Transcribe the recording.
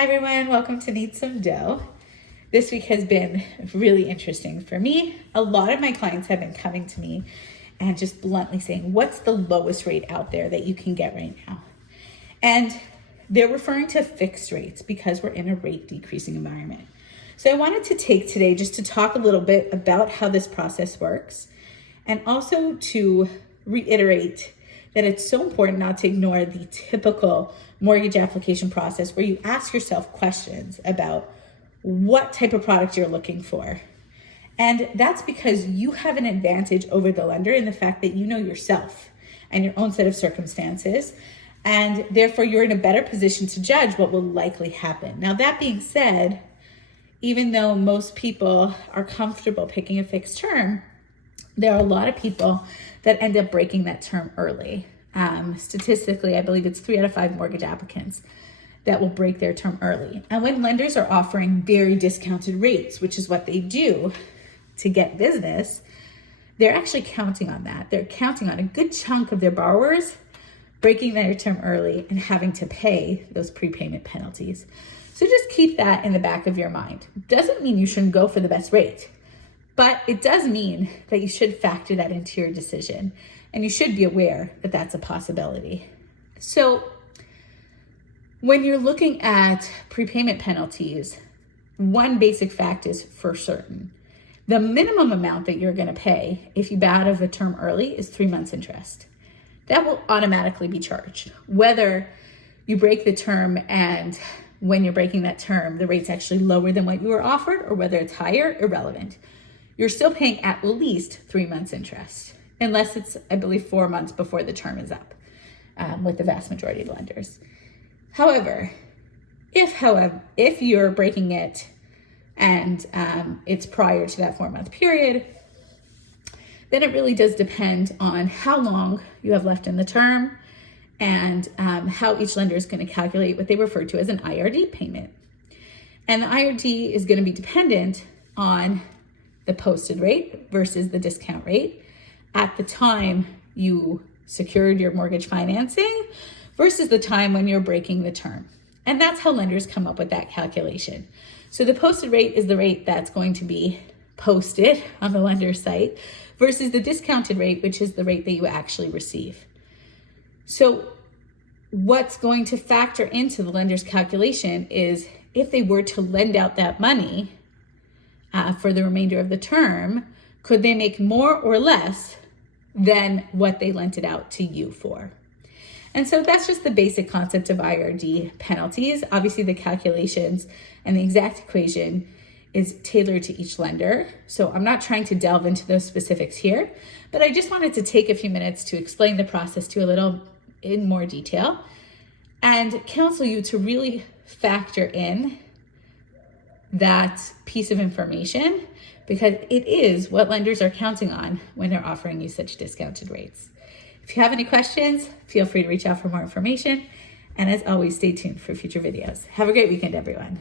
Hi everyone, welcome to Need Some Dough. This week has been really interesting for me. A lot of my clients have been coming to me and just bluntly saying, what's the lowest rate out there that you can get right now? And they're referring to fixed rates because we're in a rate decreasing environment. So I wanted to take today just to talk a little bit about how this process works and also to reiterate that it's so important not to ignore the typical mortgage application process where you ask yourself questions about what type of product you're looking for. And that's because you have an advantage over the lender in the fact that you know yourself and your own set of circumstances, and therefore you're in a better position to judge what will likely happen. Now, that being said, even though most people are comfortable picking a fixed term, there are a lot of people that end up breaking that term early. Statistically, I believe it's 3 out of 5 mortgage applicants that will break their term early. And when lenders are offering very discounted rates, which is what they do to get business, they're actually counting on that. They're counting on a good chunk of their borrowers breaking their term early and having to pay those prepayment penalties. So just keep that in the back of your mind. Doesn't mean you shouldn't go for the best rate, but it does mean that you should factor that into your decision, and you should be aware that that's a possibility. So when you're looking at prepayment penalties, one basic fact is for certain. The minimum amount that you're going to pay if you bow out of the term early is 3 months interest. That will automatically be charged. Whether you break the term and when you're breaking that term, the rate's actually lower than what you were offered, or whether it's higher, irrelevant. You're still paying at least 3 months interest, unless it's, I believe, 4 months before the term is up with the vast majority of lenders. However, if you're breaking it and it's prior to that 4-month period, then it really does depend on how long you have left in the term and how each lender is going to calculate what they refer to as an IRD payment. And the IRD is going to be dependent on the posted rate versus the discount rate at the time you secured your mortgage financing versus the time when you're breaking the term. And that's how lenders come up with that calculation. So the posted rate is the rate that's going to be posted on the lender's site versus the discounted rate, which is the rate that you actually receive. So what's going to factor into the lender's calculation is if they were to lend out that money for the remainder of the term, could they make more or less than what they lent it out to you for? And so that's just the basic concept of IRD penalties. Obviously, the calculations and the exact equation is tailored to each lender. So I'm not trying to delve into those specifics here, but I just wanted to take a few minutes to explain the process to you a little in more detail and counsel you to really factor in that piece of information, because it is what lenders are counting on when they're offering you such discounted rates. If you have any questions, feel free to reach out for more information. And as always, stay tuned for future videos. Have a great weekend, everyone.